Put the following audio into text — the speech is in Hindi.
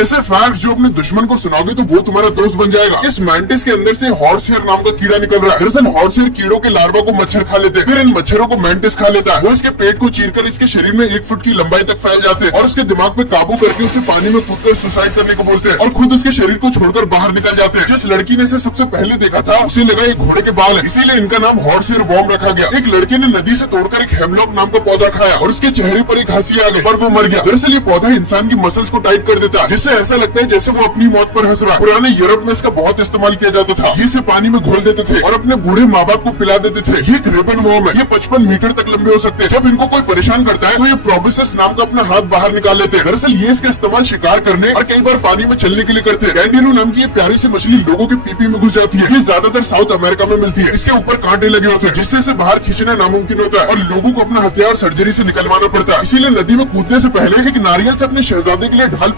ऐसे फैक्ट जो अपने दुश्मन को सुनाओगे तो वो तुम्हारा दोस्त बन जाएगा। इस मैंटिस के अंदर से हॉर्स हेयर नाम का कीड़ा निकल रहा है। दरअसल हॉर्स हेयर कीड़ों के लार्वा को मच्छर खा लेते हैं, फिर इन मच्छरों को मैंटिस खा लेता है। वो इसके पेट को चीरकर इसके शरीर में 1 फुट की लंबाई तक फैल जाते हैं और उसके दिमाग पे काबू करके उसे पानी में कूदकर सुसाइड करने को बोलते हैं और खुद उसके शरीर को छोड़कर बाहर निकल जाते हैं। जिस लड़की ने इसे सबसे पहले देखा था उसे लगा ये घोड़े के बाल है, इसीलिए इनका नाम हॉर्स हेयर वॉर्म रखा गया। एक लड़के ने नदी से तोड़कर एक हेमलॉक नाम का पौधा खाया और उसके चेहरे पर एक हंसी आ गई, पर वो मर गया। दरअसल ये पौधा इंसान की मसल्स को टाइट कर देता है, जिससे ऐसा लगता है जैसे वो अपनी मौत पर हंस रहा है। पुराने यूरोप में इसका बहुत इस्तेमाल किया जाता था। ये इसे पानी में घोल देते थे और अपने बूढ़े माँ बाप को पिला देते थे। ये एक रिबन वॉर्म है, ये 55 मीटर तक लंबे हो सकते हैं। जब इनको कोई परेशान करता है तो ये प्रोबिसस नाम का अपना हाथ बाहर निकाल लेते हैं। दरअसल ये इसका इस्तेमाल शिकार करने और कई बार पानी में चलने के लिए करते हैं। कैंगरू नाम की ये प्यारी सी मछली लोगों के पीपी में घुस जाती है। ये ज्यादातर साउथ अमेरिका में मिलती है। इसके ऊपर कांटे लगे होते हैं जिससे इसे बाहर खींचना नामुमकिन होता है और लोगों को अपना हथियार सर्जरी से निकलवाना पड़ता है। इसीलिए नदी में कूदने से पहले एक नारियल से अपने शहजादे के लिए ढाल